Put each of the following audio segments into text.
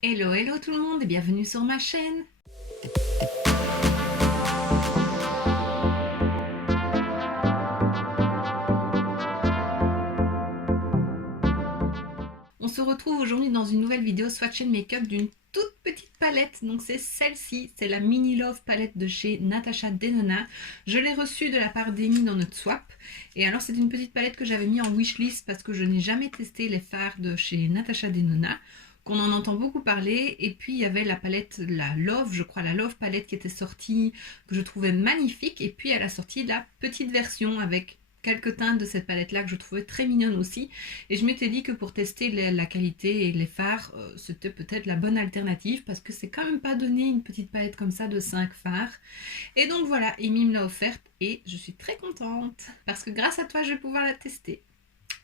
Hello, hello tout le monde et bienvenue sur ma chaîne. On se retrouve aujourd'hui dans une nouvelle vidéo swatch and make-up d'une toute petite palette. Donc c'est celle-ci, c'est la Mini Love palette de chez Natasha Denona. Je l'ai reçue de la part d'Amy dans notre swap. Et alors c'est une petite palette que j'avais mis en wishlist parce que je n'ai jamais testé les fards de chez Natasha Denona, qu'on en entend beaucoup parler. Et puis il y avait la palette, la Love, je crois la Love palette qui était sortie, que je trouvais magnifique. Et puis elle a sorti la petite version avec quelques teintes de cette palette là que je trouvais très mignonne aussi, et je m'étais dit que pour tester la qualité et les fards, c'était peut-être la bonne alternative parce que c'est quand même pas donné une petite palette comme ça de 5 fards. Et donc voilà, Amy me l'a offerte et je suis très contente parce que grâce à toi je vais pouvoir la tester.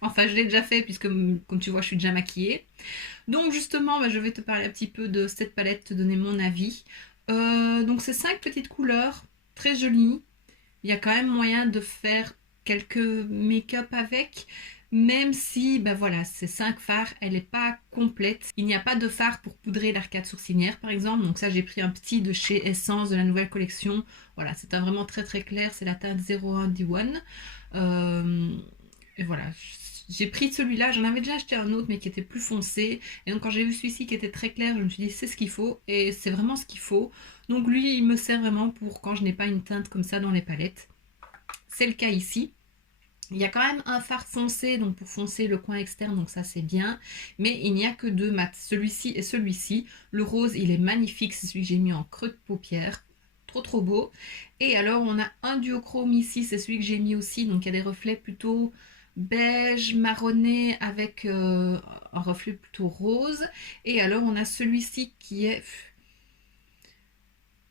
Enfin, je l'ai déjà fait puisque, comme tu vois, je suis déjà maquillée. Donc justement, je vais te parler un petit peu de cette palette, te donner mon avis. Donc c'est 5 petites couleurs, très jolies. Il y a quand même moyen de faire quelques make-up avec, même si, voilà, ces 5 fards, elle n'est pas complète. Il n'y a pas de fard pour poudrer l'arcade sourcilière, par exemple. Donc ça, j'ai pris un petit de chez Essence, de la nouvelle collection. Voilà, c'est un vraiment très très clair. C'est la teinte 01 D1. Et voilà, j'ai pris celui-là. J'en avais déjà acheté un autre, mais qui était plus foncé. Et donc quand j'ai vu celui-ci qui était très clair, je me suis dit, c'est ce qu'il faut. Et c'est vraiment ce qu'il faut. Donc lui, il me sert vraiment pour quand je n'ai pas une teinte comme ça dans les palettes. C'est le cas ici. Il y a quand même un fard foncé, donc pour foncer le coin externe, donc ça c'est bien. Mais il n'y a que 2 mats, celui-ci et celui-ci. Le rose, il est magnifique, c'est celui que j'ai mis en creux de paupière. Trop trop beau. Et alors on a un duochrome ici, c'est celui que j'ai mis aussi, donc il y a des reflets plutôt beige, marronné avec un reflet plutôt rose. Et alors on a celui-ci qui est...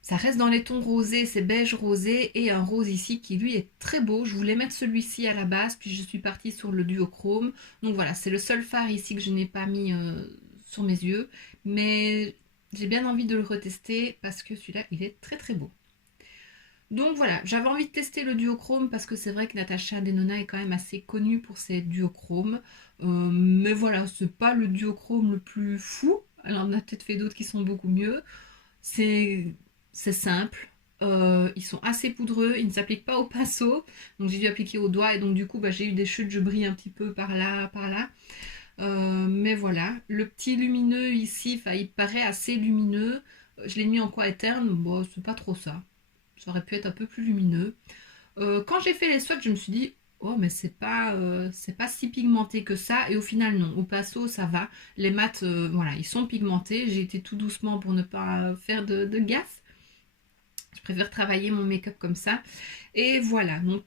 Ça reste dans les tons rosés, c'est beige rosé, et un rose ici qui lui est très beau. Je voulais mettre celui-ci à la base, puis je suis partie sur le duochrome. Donc voilà, c'est le seul fard ici que je n'ai pas mis sur mes yeux. Mais j'ai bien envie de le retester parce que celui-là, il est très très beau. Donc voilà, j'avais envie de tester le duochrome parce que c'est vrai que Natasha Denona est quand même assez connue pour ses duochromes. Mais voilà, c'est pas le duochrome le plus fou. Elle en a peut-être fait d'autres qui sont beaucoup mieux. C'est simple. Ils sont assez poudreux, ils ne s'appliquent pas au pinceau. Donc j'ai dû appliquer au doigt et donc du coup j'ai eu des chutes, je brille un petit peu par là, par là. Mais voilà, le petit lumineux ici, il paraît assez lumineux. Je l'ai mis en coin interne, bon c'est pas trop ça. Ça aurait pu être un peu plus lumineux. Quand j'ai fait les swatchs, je me suis dit oh mais c'est pas si pigmenté que ça, et au final non, au pinceau ça va. Les mats voilà, ils sont pigmentés. J'ai été tout doucement pour ne pas faire de gaffe. Je préfère travailler mon make-up comme ça. Et voilà, donc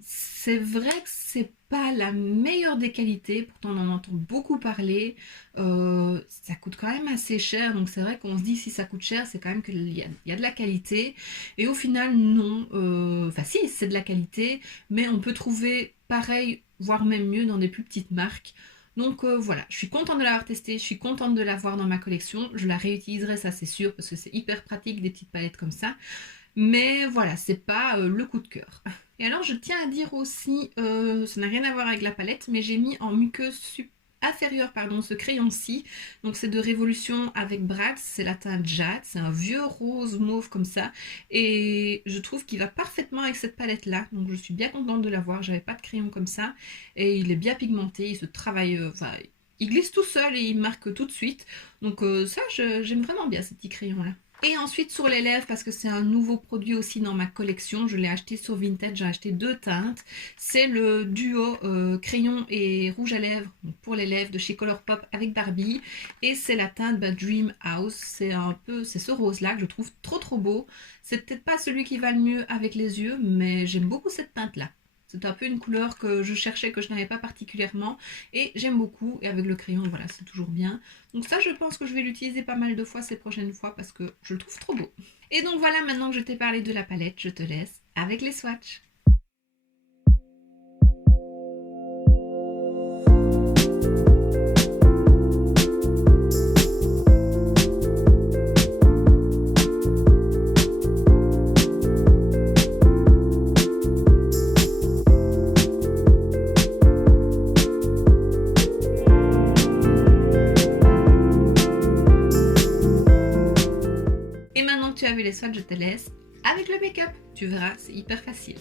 c'est vrai que c'est pas la meilleure des qualités, pourtant on en entend beaucoup parler. Ça coûte quand même assez cher, donc c'est vrai qu'on se dit si ça coûte cher, c'est quand même qu'il y a de la qualité. Et au final, non. Enfin si, c'est de la qualité, mais on peut trouver pareil, voire même mieux dans des plus petites marques. Donc voilà, je suis contente de l'avoir testée, je suis contente de l'avoir dans ma collection. Je la réutiliserai, ça c'est sûr, parce que c'est hyper pratique des petites palettes comme ça. Mais voilà, c'est pas le coup de cœur. Et alors je tiens à dire aussi, ça n'a rien à voir avec la palette, mais j'ai mis en muqueuse inférieure ce crayon-ci. Donc c'est de Révolution avec Bratz, c'est la teinte Jade, c'est un vieux rose mauve comme ça. Et je trouve qu'il va parfaitement avec cette palette là. Donc je suis bien contente de l'avoir, j'avais pas de crayon comme ça. Et il est bien pigmenté, il se travaille, il glisse tout seul et il marque tout de suite. Donc ça, j'aime vraiment bien ces petits crayons là. Et ensuite sur les lèvres, parce que c'est un nouveau produit aussi dans ma collection, je l'ai acheté sur Vinted, j'ai acheté 2 teintes. C'est le duo crayon et rouge à lèvres pour les lèvres de chez Colourpop avec Barbie. Et c'est la teinte Dream House, c'est ce rose là que je trouve trop trop beau. C'est peut-être pas celui qui va le mieux avec les yeux, mais j'aime beaucoup cette teinte là. C'est un peu une couleur que je cherchais, que je n'avais pas particulièrement. Et j'aime beaucoup. Et avec le crayon, voilà, c'est toujours bien. Donc ça, je pense que je vais l'utiliser pas mal de fois ces prochaines fois parce que je le trouve trop beau. Et donc voilà, maintenant que je t'ai parlé de la palette, je te laisse avec les swatchs. as vu les swatchs, je te laisse avec le make-up. Tu verras, c'est hyper facile.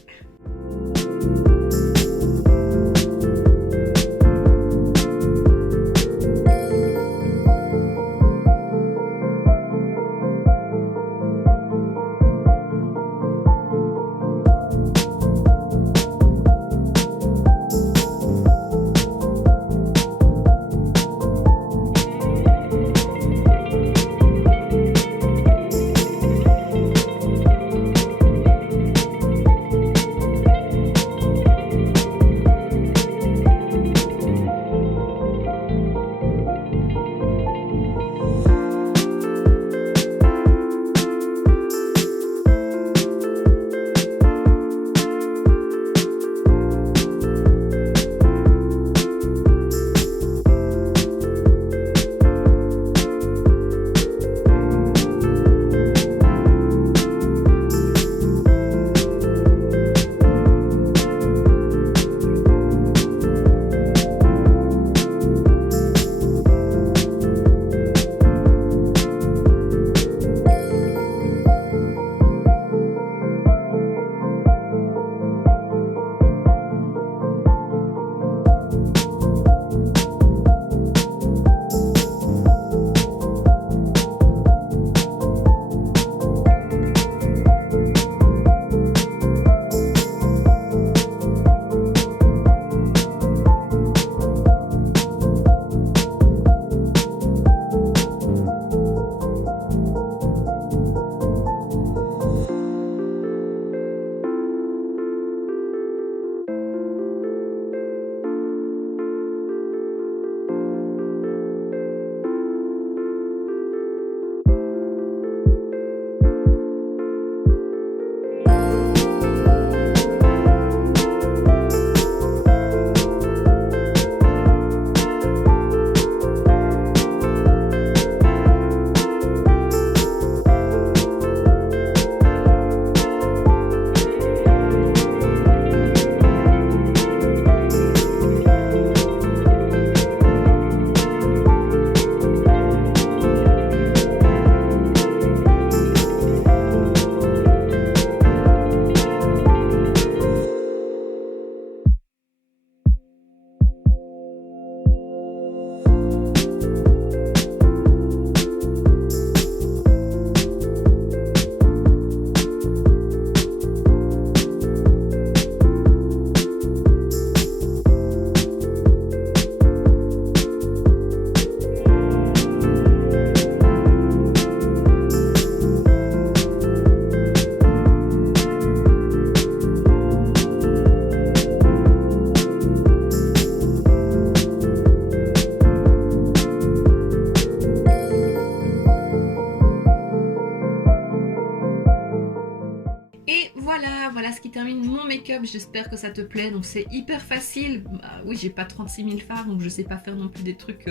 Voilà ce qui termine mon make-up, j'espère que ça te plaît. Donc c'est hyper facile, bah, oui j'ai pas 36 000 fards donc je sais pas faire non plus des trucs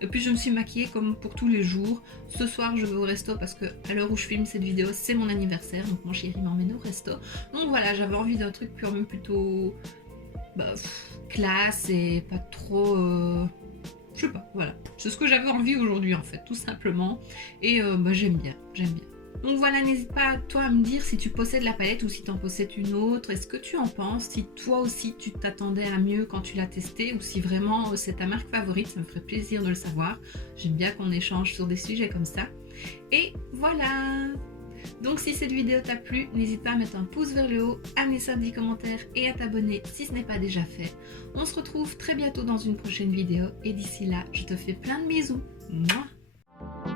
Et puis je me suis maquillée comme pour tous les jours. Ce soir je vais au resto parce que à l'heure où je filme cette vidéo c'est mon anniversaire, donc mon chéri m'emmène au resto. Donc voilà, j'avais envie d'un truc quand même plutôt classe et pas trop... je sais pas, voilà. C'est ce que j'avais envie aujourd'hui en fait, tout simplement. Et j'aime bien. Donc voilà, n'hésite pas toi à me dire si tu possèdes la palette ou si tu en possèdes une autre. Est-ce que tu en penses? Si toi aussi tu t'attendais à mieux quand tu l'as testé ou si vraiment c'est ta marque favorite, ça me ferait plaisir de le savoir. J'aime bien qu'on échange sur des sujets comme ça. Et voilà. Donc si cette vidéo t'a plu, n'hésite pas à mettre un pouce vers le haut, à me laisser un petit commentaire et à t'abonner si ce n'est pas déjà fait. On se retrouve très bientôt dans une prochaine vidéo et d'ici là, je te fais plein de bisous. Mouah.